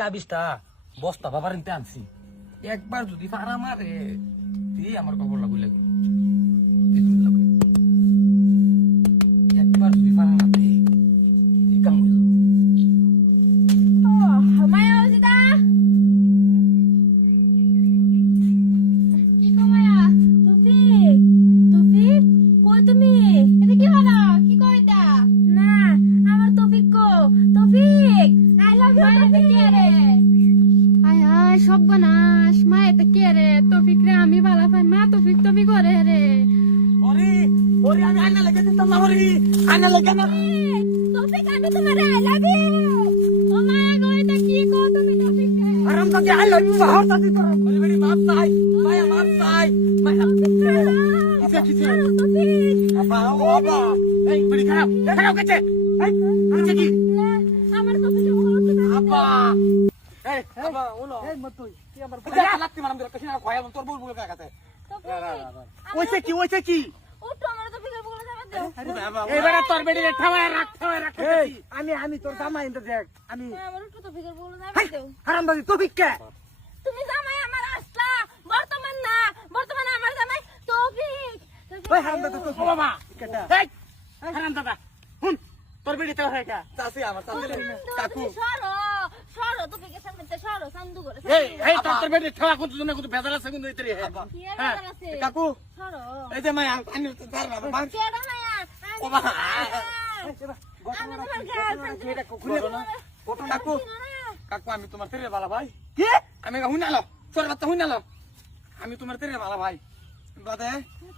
তাবিজটা বস্তা বাবার নিতে আনছি, একবার যদি ফারা মারে তুই আমার খবর লাগুই লাগবে। একবার যদি ফারা মারে তুই কাম হয়ে যাবে। মায়া ওজিদা কি কো মায়া তৌফিক তৌফিক কই তুমি এটা কি হলো কি কইতা না আমার তৌফিক কো তৌফিক আই লাভ ইউ তৌফিক কে রে হায় হায় সর্বনাশ মায়া এটা কে রে তৌফিক রে আমি ভালো পাই মা তৌফিক তুমি করে রে ওরে ওরে আমি আয়না লেগে দিতাম না, ওরে আয়না লেগে না। তৌফিক আমি তোমারে আই লাভ ইউ ও মায়া গো এটা কি কো তুমি তৌফিক রে আরাম দাদি আই লাভ ইউ বাহার দাদি তোর ওরে বেরি মাপ চাই, মায়া মাপ চাই, মায়া কিছে কিছে তৌফিক আপা ও আপা এই বেরি খারাপ খারাপ গেছে এই কিছে কি আমার তৌফিকের মুখ হচ্ছে না আপা এই আপা ওলো এই মত তুই কি আমার লাগতে মারাম দিরা কইনা খয়াম তোর বউ বউ কাকাতে ওইছে কি উঠো আমার তৌফিকের মুখ যাবে দাও এবারে তোর বেডি রে ঠাওয়া রাখ এই আমি তোর জামাই ইন্দা দেখ আমি আমার উঠো তৌফিকের মুখ যাবে দাও হারাম দাদি তৌফিক কে তুমি জামাই আমার আসলা বর্তমান না বর্তমানে আমার জামাই তৌফিক ওই হারাম দাদি তো বাবা কেটা এই হারাম দাদা হুন তোর বেডি তো হয় কা চাচি আমার চাচি কাকু সরো সরো তৌফিকের সামনে সরো সান্দু করে এই তোর বেডি ঠাওয়া কোন জন্য কোন বেজাল আছে কোন ইতরি কি আর আছে কাকু সরো এই যে মায়া আনি তো তার বাবা কেডা মায়া ও বাবা আমি তোমার গার্লফ্রেন্ড কাকু কাকু আমি তোমার তেরে বালা ভাই কি আমি হুনালো তোর বাত হুনালো আমি তোমার তেরে বালা ভাই বাদে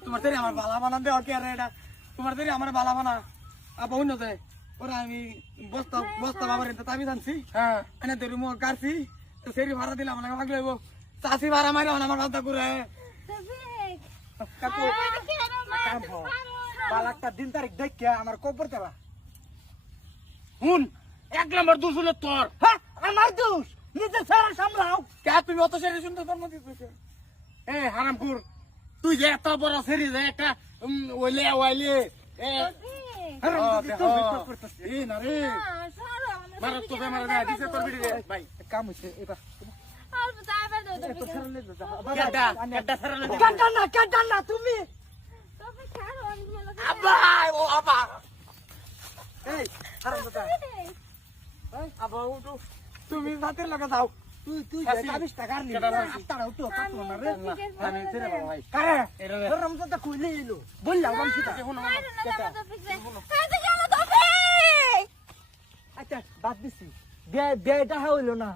তোমার তেরে আমার বালা বানা দে আর কি আর এটা তোমার তেরে আমার বালা বানা আবা হুন দে ওরা আমি বস্তা বস্তা বাবার এটা আমি জানছি হ্যাঁ এনে দেরু মো কারছি তো সেরি ভাড়া দিলাম না ভাগ লইবো চাষি ভাড়া মাইরা আমার কথা করে তৌফিক কাকু কাম বালাকটা দিন তারিখ দেখে আমার কবর দেবা হুন এক নম্বর দোষ হলো তোর হ্যাঁ আমার দোষ নিজে সারা সামলাও কে তুমি অত সেরি শুনতে তোর মধ্যে কইছে এ হারামপুর তুই যে এত বড় সেরি যে একটা ওইলে ওইলে এ এই না রে মার তো আমার না দিছে তোর বিড়ি রে ভাই কাম হইছে এবার অল্প যাইবার দাও কেডা না তুমি তৌফিক ছাড়ো আমি গেল আব্বা ও আব্বা এই হারাম দাদা আব্বা উঠো তুমি ভাতের লাগা দাও তুই 20 টাকা আর নিবি আস্তারা উঠো কাটলো না রে আমি তেরে ভাই কারে এর রমজানটা কইলে এলো বললাম আমি সেটা আচ্ছা বাদ দিছি বিয়েটা হইলো না